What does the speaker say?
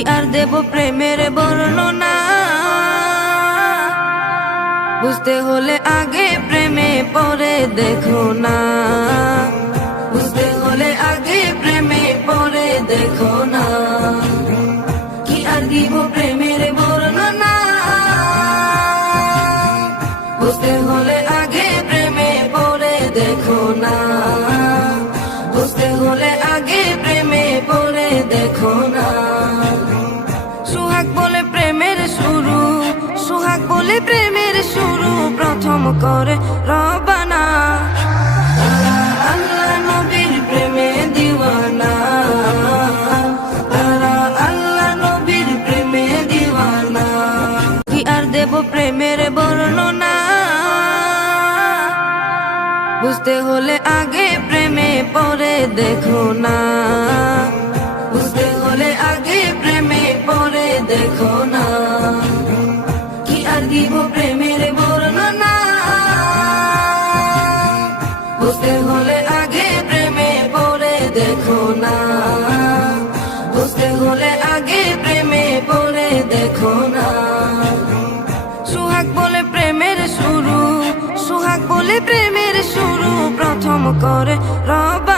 কি আর দেব প্রেমের বর্ণনা, বুঝতে হলে আগে প্রেমে পরে দেখো না, বুঝতে হলে আগে প্রেমে পরে দেখো না। কি আর দিব প্রেমের বর্ণনা, বুঝতে হলে আগে প্রেমে পরে দেখো না, বুঝতে হলে আগে প্রেমে পরে দেখো না। সোহাগ বলে প্রেমের শুরু, সোহাগ বলে প্রেমের শুরু প্রথম করে রবানা। তারা আল্লাহ নবীর প্রেমে দিওয়ানা, তারা আল্লাহ নবীর প্রেমে দিওয়ানা। কি আর দেব প্রেমের বর্ণনা, বুঝতে হলে আগে প্রেমে পরে দেখো না, বুঝতে হলে আগে প্রেমে পরে দেখো না। কি আর দিব প্রেমের বর্ণনা, বুঝতে হলে আগে প্রেমে পরে দেখো না, বুঝতে হলে আগে প্রেমে পরে দেখো না। সোহাগ বলে প্রেমের শুরু, সোহাগ বলে প্রেমের শুরু প্রথম করে রব